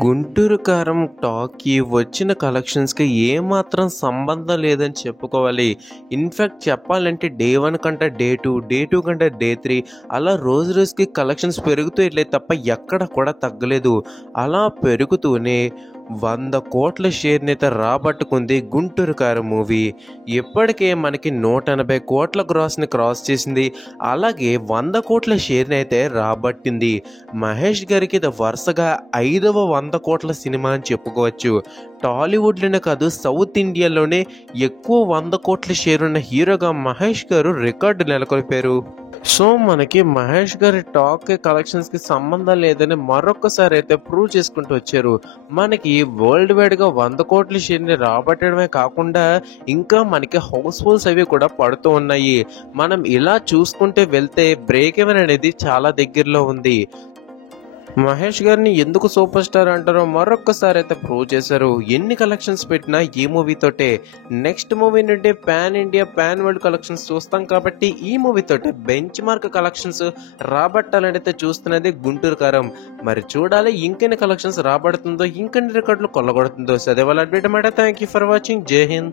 గుంటూరు కారం టాక్‌కి వచ్చిన కలెక్షన్స్‌కి ఏమాత్రం సంబంధం లేదని చెప్పుకోవాలి. ఇన్‌ఫాక్ట్ చెప్పాలంటే డే 1 కంటే డే 2, డే 2 కంటే డే 3 అలా రోజు రోజుకి కలెక్షన్స్ పెరుగుతూ వెళ్ళాయి తప్ప ఎక్కడ కూడా తగ్గలేదు. అలా పెరుగుతూనే 100 కోట్ల షేర్‌నైతే రాబట్టుకుంది 'గుంటూరు కారం' మూవీ. ఇప్పటికే మనకి 180 కోట్ల గ్రాస్‌ని క్రాస్ చేసింది. అలాగే 100 కోట్ల షేర్‌నైతే రాబట్టింది. మహేష్ గారికి ఇది వరుసగా 5వ 100 కోట్ల సినిమా అని చెప్పుకోవచ్చు. టాలీవుడ్‌లోనే కాదు సౌత్ ఇండియాలోనే ఎక్కువ 100 కోట్ల షేర్ ఉన్న హీరోగా మహేష్ గారు రికార్డు నెలకొల్పారు. సో మనకి మహేష్ గారి టాక్ కలెక్షన్స్‌కి సంబంధం లేదని మరొక్కసారి అయితే ప్రూవ్ చేసుకుంటూ వచ్చారు. మనకి వరల్డ్ వైడ్‌గా 100 కోట్ల షేర్‌ని రాబట్టడమే కాకుండా ఇంకా మనకి హౌస్‌ఫుల్స్ అవి కూడా పడుతూ ఉన్నాయి. మనం ఇలా చూసుకుంటూ వెళ్తే బ్రేక్ ఈవెన్ అనేది చాలా దగ్గరలో ఉంది. మహేష్ గారిని ఎందుకు సూపర్ స్టార్ అంటారో మరొక్కసారి అయితే ప్రూవ్ చేశారు. ఎన్ని కలెక్షన్స్ పెట్టినా ఈ మూవీతోటే. నెక్స్ట్ మూవీ నుండి pan India, pan world collections చూస్తాం కాబట్టి ఈ మూవీతోటే బెంచ్ మార్క్ కలెక్షన్స్ రాబట్టాలని అయితే చూస్తున్నది 'గుంటూరు కారం'. మరి చూడాలి ఇంకెన్ని కలెక్షన్స్ రాబడుతుందో, ఇంకెన్ని రికార్డులు కొల్లగొడుతుందో. సో అదే వాళ్ళ అప్డేట్ అన్నమాట. Thank you for watching. జై హింద్.